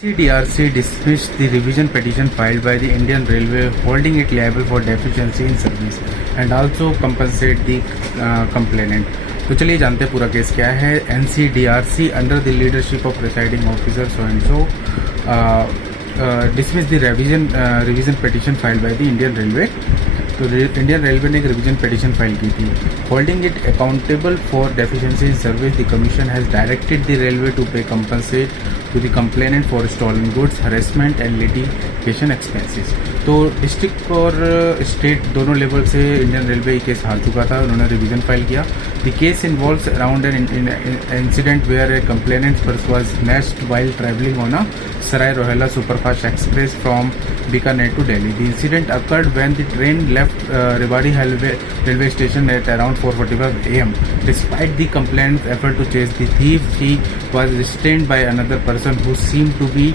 CDRC dismissed the revision petition filed by the Indian Railway, holding it liable for deficiency in service and also compensate the complainant. तो चलिए जानते हैं पूरा केस क्या है। NCDRC under the leadership of presiding officer so and so dismiss the revision petition filed by the Indian railway. तो Indian railway ने एक रिवीजन पिटीशन फाइल की थी। Holding it accountable for deficiency in service, the commission has directed the railway to pay compensate to the complainant for stolen goods, harassment and litigation expenses. तो district और state दोनों level से Indian railway ये case हार चुका था, उन्होंने revision file किया। The case involves around an incident where a complainant person was snatched while travelling on a Sarai Rohila Superfast Express from Bikaner to Delhi. The incident occurred when the train left Rewari railway station at around 4:45 a.m. Despite the complainant's effort to chase the thief, she was restrained by another person who seemed to be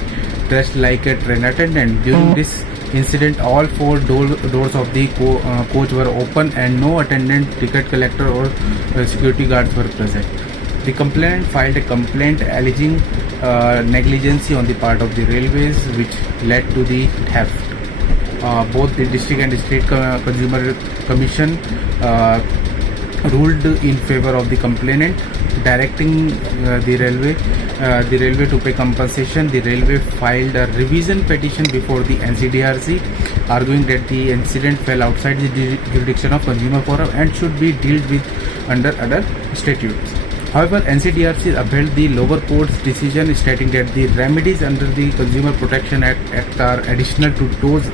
dressed like a train attendant. During this incident, all four doors of the coach were open and no attendant, ticket collector or security guards were present. The complainant filed a complaint alleging negligence on the part of the railways, which led to the theft. Both the district and state consumer commission ruled in favor of the complainant, directing the railway to pay compensation. The railway filed a revision petition before the NCDRC, arguing that the incident fell outside the jurisdiction of Consumer Forum and should be dealt with under other statutes. However, NCDRC upheld the lower court's decision, stating that the remedies under the Consumer Protection Act are additional to those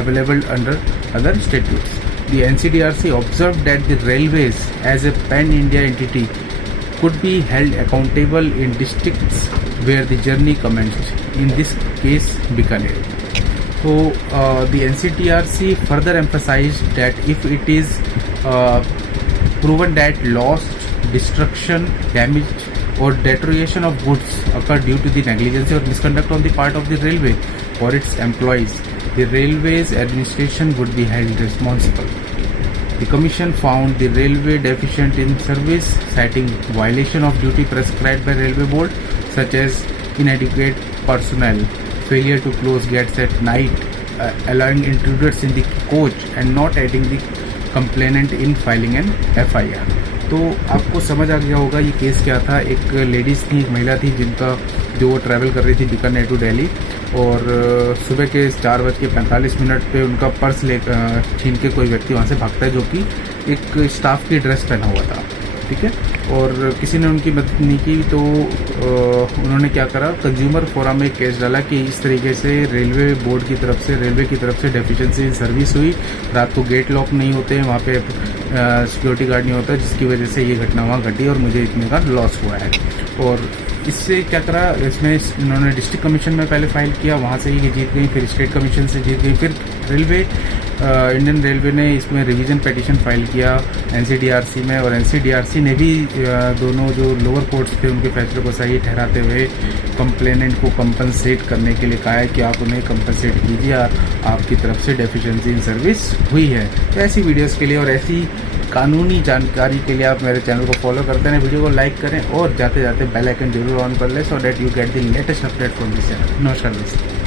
available under other statutes. The NCDRC observed that the railways, as a pan-India entity, could be held accountable in districts where the journey commenced, in this case Bikaner. So, the NCDRC further emphasized that if it is proven that loss, destruction, damage or deterioration of goods occurred due to the negligence or misconduct on the part of the railway or its employees, the railway's administration would be held responsible. The commission found the railway deficient in service, citing violation of duty prescribed by railway board, such as inadequate personnel, failure to close gates at night, allowing intruders in the coach and not aiding the complainant in filing an FIR. तो आपको समझ आ गया होगा ये केस क्या था। एक लेडीज़ थी, एक महिला थी जो ट्रैवल कर रही थी बीकानेर टू दिल्ली, और सुबह के 4:45 पे उनका पर्स छीन के कोई व्यक्ति वहाँ से भागता है, जो कि एक स्टाफ की ड्रेस पहना हुआ था, ठीक है। और किसी ने उनकी मदद नहीं की, तो उन्होंने क्या करा, कंज्यूमर फोरम में केस डाला कि इस तरीके से रेलवे की तरफ से डेफिशिएंसी इन सर्विस हुई, रात को गेट लॉक नहीं होते हैं, वहाँ पे सिक्योरिटी गार्ड नहीं होता, जिसकी वजह से ये घटना वहाँ घटी और मुझे इतने का लॉस हुआ है। और इससे क्या करा, इसमें इन्होंने डिस्ट्रिक्ट कमीशन में पहले फाइल किया, वहाँ से ये जीत गई, फिर स्टेट कमीशन से जीत गई, फिर इंडियन रेलवे ने इसमें रिवीजन पिटीशन फाइल किया NCDRC में, और NCDRC ने भी दोनों जो लोअर कोर्ट्स थे उनके फैसले को सही ठहराते हुए कंप्लेनेंट को कंपनसेट करने के लिए कहा है कि आप उन्हें कंपनसेट कीजिए, आपकी तरफ से डेफिशिएंसी इन सर्विस हुई है। तो ऐसी वीडियोस के लिए और ऐसी कानूनी जानकारी के लिए आप मेरे चैनल को फॉलो करते रहें, वीडियो को लाइक करें और जाते जाते बेल आइकन जरूर ऑन कर लें, so that you get the latest update from this channel. नमस्कार दोस्तों।